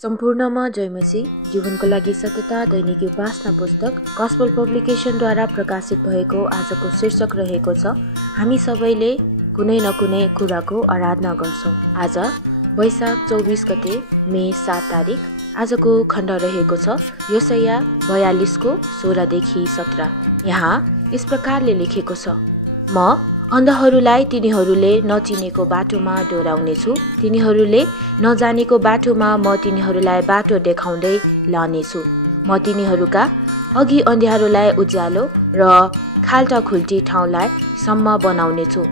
सम्पूर्णमा जयमसी जीवनको लागि सत्यता दैनिक उपासना पुस्तक गस्पल पब्लिकेसनद्वारा प्रकाशित भएको आजको शीर्षक रहेको छ, हामी सबैले कुनै न कुनै कुराको आराधना गर्छौं। आज वैशाख 24 गते मे 7 तारिक। आजको खण्ड रहेको छ यशाया 42 को 16 देखि 17। यहाँ यस प्रकारले लेखेको छ, म अन्धहरूलाई तिनीहरूले नचिनेको बाटोमा डोराउनेछु, तिनीहरूले नजानेको बाटोमा म तिनीहरूलाई बाटो देखाउँदै लानेछु। म तिनीहरूका अघि अँध्यारोलाई उज्यालो र खाल्टा खुल्टी ठाउँलाई सम्म बनाउनेछु।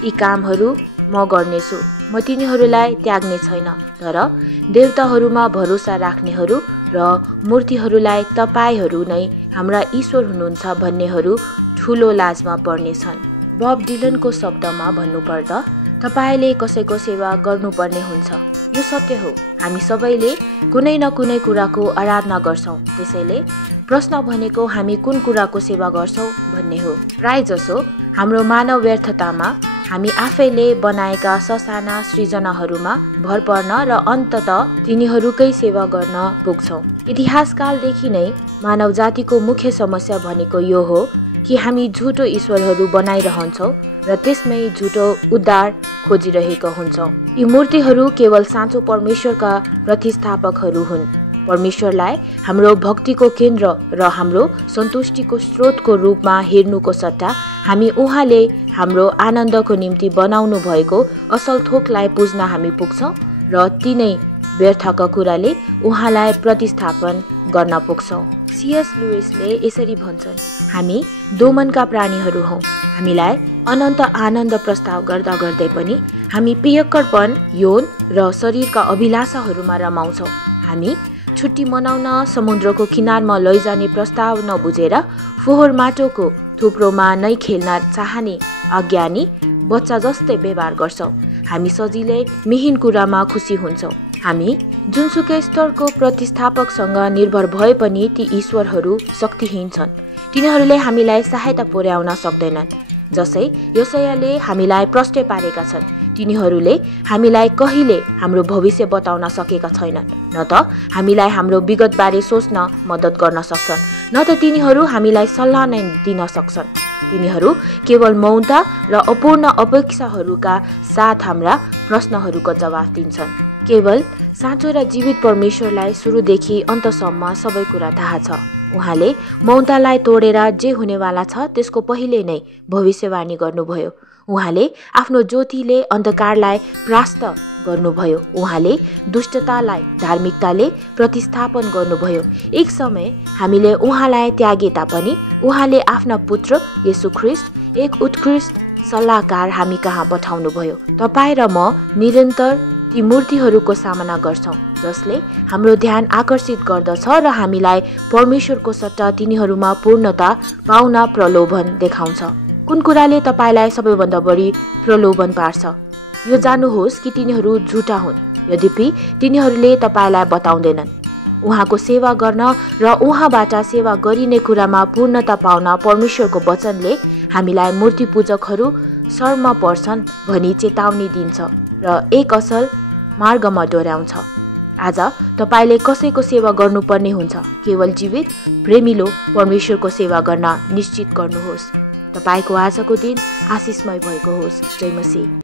यी कामहरू म गर्नेछु, म तिनीहरूलाई त्याग्ने छैन। तर देवताहरूमा भरोसा राख्नेहरू र मूर्तिहरूलाई तपाईहरू नै हाम्रा ईश्वर हुनुहुन्छ भन्नेहरू ठुलो लाजमा पर्नेछन्। बब डिलनको शब्दमा भन्नुपर्दा तपाईले कसैको सेवा गर्नुपर्ने हुन्छ। यो सत्य हो, हामी सबैले कुनै न कुनै कुराको आराधना गर्छौं। त्यसैले प्रश्न भनेको हामी कुन कुराको सेवा गर्छौं भन्ने हो। प्राय जसो हाम्रो मानव व्यर्थतामा हामी आफैले बनाएका ससाना सृजनाहरूमा भर पर्न र अन्ततः तिनीहरूकै सेवा गर्न पुग्छौं। इतिहासकालदेखि नै मानव जातिको मुख्य समस्या भनेको यो हो कि हामी झुटो ईश्वरहरू बनाइरहन्छौं र त्यसमै झुटो उद्धार खोजिरहेका हुन्छौं। यी मूर्तिहरू केवल साँचो परमेश्वरका प्रतिस्थापकहरू हुन्। परमेश्वरलाई हाम्रो भक्तिको केन्द्र र हाम्रो सन्तुष्टिको स्रोतको रूपमा हेर्नुको सट्टा हामी उहाँले हाम्रो आनन्दको निम्ति बनाउनु भएको असल थोकलाई पुज्न हामी पुग्छौं र तिनै व्यर्थका कुराले उहाँलाई प्रतिस्थापन गर्न पुग्छौं। सीएस लुइसले यसरी भन्छन्, हामी दोमनका प्राणीहरू हौं। हामीलाई अनन्त आनन्द प्रस्ताव गर्दा गर्दै पनि हामी पियक्करपन, यौन र शरीरका अभिलाषाहरूमा रमाउँछौं। हामी छुट्टी मनाउन समुद्रको किनारमा लैजाने प्रस्ताव नबुझेर फोहोर माटोको थुप्रोमा नै खेल्न चाहने अज्ञानी बच्चा जस्तै व्यवहार गर्छौं। हामी सजिलै मिहिन कुरामा खुसी हुन्छौं। हामी जुनसुकै स्तरको प्रतिस्थापकसँग निर्भर भए पनि ती ईश्वरहरू शक्तिहीन छन्। तिनीहरूले हामीलाई सहायता पुर्याउन सक्दैनन्। जसै यशायाले हामीलाई प्रष्ट पारेका छन्, तिनीहरूले हामीलाई कहिले हाम्रो भविष्य बताउन सकेका छैनन्। न त हामीलाई हाम्रो विगतबारे सोच्न मद्दत गर्न सक्छन्, न त तिनीहरू हामीलाई सल्लाह नै दिन सक्छन्। तिनीहरू केवल मौनता र अपूर्ण अपेक्षाहरूका साथ हाम्रा प्रश्नहरूको जवाफ दिन्छन्। केवल साँचो र जीवित परमेश्वरलाई सुरुदेखि अन्तसम्म सबै कुरा थाहा छ। उहाँले मौनतालाई तोडेर जे हुनेवाला छ त्यसको पहिले नै भविष्यवाणी गर्नुभयो। उहाँले आफ्नो ज्योतिले अन्धकारलाई परास्त गर्नुभयो। उहाँले दुष्टतालाई धार्मिकताले प्रतिस्थापन गर्नुभयो। एक समय हामीले उहाँलाई त्यागे तापनि उहाँले आफ्ना पुत्र येशू ख्रीष्ट एक उत्कृष्ट सल्लाहकार हामी कहाँ पठाउनुभयो। तपाईँ र म निरन्तर ती मूर्तिहरूको सामना गर्छौं जसले हाम्रो ध्यान आकर्षित गर्दछ र हामीलाई परमेश्वरको सट्टा तिनीहरूमा पूर्णता पाउन प्रलोभन देखाउँछ। कुन कुराले तपाईलाई सबैभन्दा बढी प्रलोभन पार्छ? यो जान्नुहोस् कि तिनीहरू झुटा हुन्, यद्यपि तिनीहरूले तपाईलाई बताउँदैनन्। उहाँको सेवा गर्न र उहाँबाट सेवा गरिने कुरामा पूर्णता पाउन परमेश्वरको वचनले हामीलाई मूर्ति पूजकहरू शरमा पर्छन् भनी चेतावनी दिन्छ र एक असल मार्गमा डोर्याउँछ। आज तपाईले कसैको सेवा गर्नुपर्ने हुन्छ? केवल जीवित प्रेमिलो परमेश्वरको सेवा गर्न निश्चित गर्नुहोस्। तपाईको आजको दिन आशिषमय भएको होस्। जय मसीह।